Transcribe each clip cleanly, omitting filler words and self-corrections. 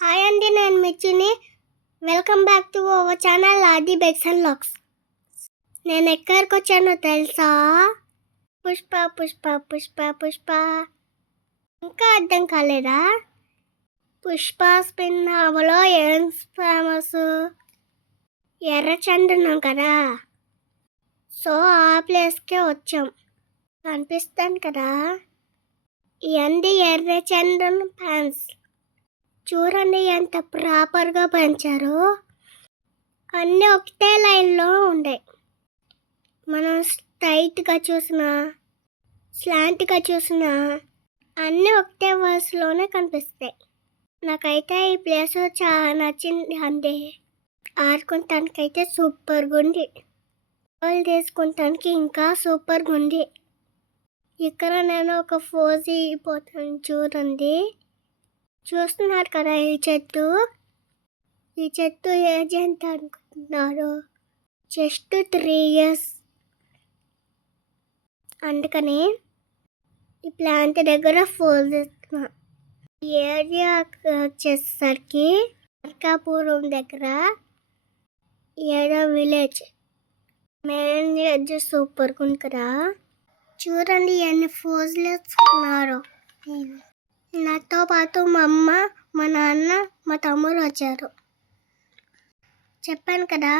Hi అండి, నేను మిచ్చిని. Welcome back to our channel ఆది బెక్స్ అండ్ లాక్స్. నేను ఎక్కడికి వచ్చానో తెలుసా? పుష్ప పుష్ప పుష్ప పుష్ప. ఇంకా అర్థం కాలేదా? పుష్ప స్పిన్ హవలో ఏం ఫేమస్? ఎర్రచందనం కదా. సో ఆ ప్లేస్కే వచ్చాం. కనిపిస్తాను కదా, ఇవన్నీ ఎర్రచందనం ఫ్యాన్స్. చూడండి ఎంత ప్రాపర్గా పెంచారు. అన్నీ ఒకటే లైన్లో ఉంటాయి. మనం స్ట్రైట్గా చూసినా స్లాంట్గా చూసినా అన్నీ ఒకటే వర్స్లోనే కనిపిస్తాయి. నాకైతే ఈ ప్లేస్ చాలా నచ్చింది. అంతే ఆడుకుంటానికైతే సూపర్గా ఉంది. వాళ్ళు తీసుకుంటానికి ఇంకా సూపర్గా ఉంది. ఇక్కడ నేను ఒక ఫోజ్ అయిపోతాను. చూడండి, చూస్తున్నారు కదా ఈ చెట్టు ఏజ్ ఎంత అనుకుంటున్నారు? Just 3 years. అందుకని ఈ ప్లాంట్ దగ్గర ఫోల్ చేస్తున్నా. ఈ ఏరియా వచ్చేసరికి మార్కాపురం దగ్గర ఏడో విలేజ్. మెయిన్ సూపర్గా ఉంది కదా. చూడండి ఎన్ని ఫోజులు వేసుకున్నారు. నాతో పాటు మా అమ్మ, మా నాన్న, మా తమ్ముడు వచ్చారు. చెప్పాను కదా,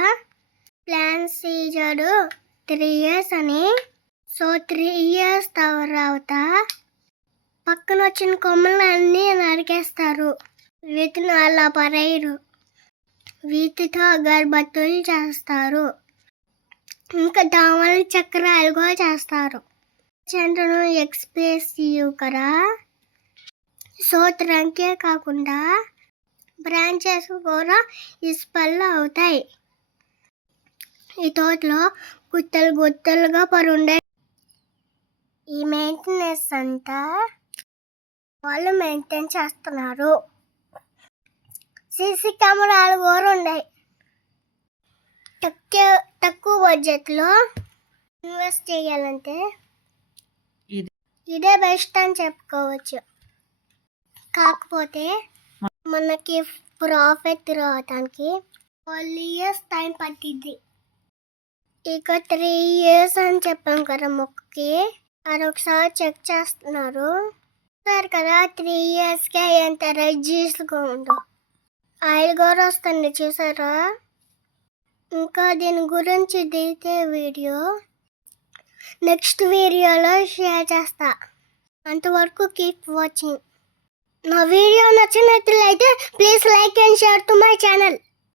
ప్లాన్ సీజాడు 3 years అని. సో 3 years తర్వాత పక్కన వచ్చిన కొమ్మలన్నీ నరికేస్తారు. వీటిని అలా పరేయరు. వీటితో అగరబత్తులు చేస్తారు. ఇంకా దామల చక్రాలు కూడా చేస్తారు. చంద్రును ఎక్స్ప్రెసివ్ కదా. సో ట్రంకే కాకుండా బ్రాంచెస్ కూడా ఇస్పల్లో అవుతాయి. ఈ తోటలో గుత్తలు గుత్తలుగా పరుండే. ఈ మెయింటెనెన్స్ అంతా వాళ్ళు మెయింటైన్ చేస్తున్నారు. సీసీ కెమెరాలు కూడా ఉన్నాయి. తక్కువ బడ్జెట్లో ఇన్వెస్ట్ చేయాలంటే ఇదే బెస్ట్ అని చెప్పుకోవచ్చు. కాకపోతే మనకి ప్రాఫిట్ రావడానికి 12 years టైం పట్టింది. ఇక 3 years అని చెప్పాం కదా మొక్కకి. అది ఒకసారి చెక్ చేస్తున్నారు. సరే కదా, 3 yearsకే ఎంత రెడ్జీస్గా ఉందో. ఆయిల్ కూడా వస్తుంది చూసారా. ఇంకా దీని గురించి దిగితే వీడియో నెక్స్ట్ వీడియోలో షేర్ చేస్తా. అంతవరకు కీప్ వాచింగ్. నా వీడియో నచ్చినట్లయితే please like and share to my channel.